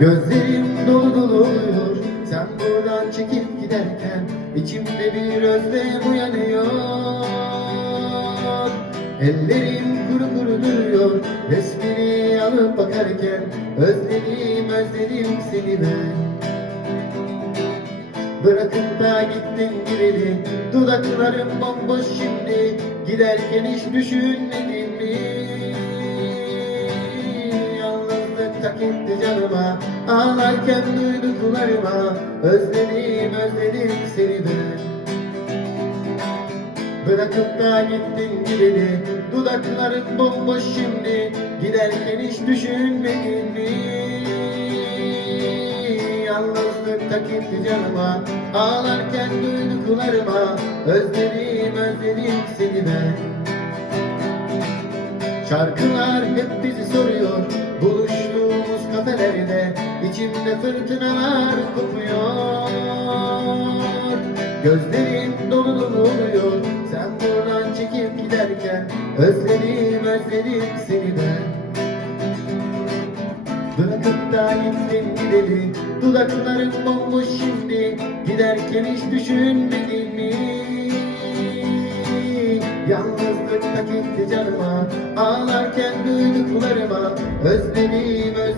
Gözlerim dolu dolu oluyor Sen buradan çekip giderken içimde bir özlem uyanıyor. Ellerim kuru kuru duruyor. Resmini alıp bakarken Özledim özledim seni ben. Bırakıp da gittin gideli. Dudaklarım bomboş şimdi. Giderken hiç düşünmedin tak canıma. Ağlarken duyduklarıma Özledim özledim seni ben Bırakıp da gittin gideli Dudakların bomboş şimdi. Giderken hiç düşünmedin mi? Yalnızlık tak canıma. Ağlarken duyduklarıma Özledim özledim seni ben Şarkılar hep bizi içimde fırtınalar kopuyor. Gözlerim dolu dolu oluyor. Sen buradan çekip giderken Özledim özledim seni ben. Bırakıp da gittin gideli Dudakların bomboş şimdi. Giderken hiç düşünmedin mi? Yalnızlık tak etti canıma Ağlarken duyduklarıma Özledim özledim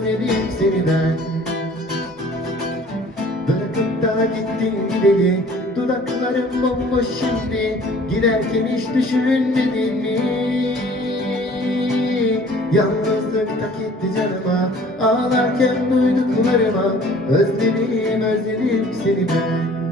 Da gittin gideli Dudakların bomboş şimdi Giderken hiç düşünmedin mi? Yalnızlık tak etti canıma Ağlarken duyduklarıma Özledim özledim seni ben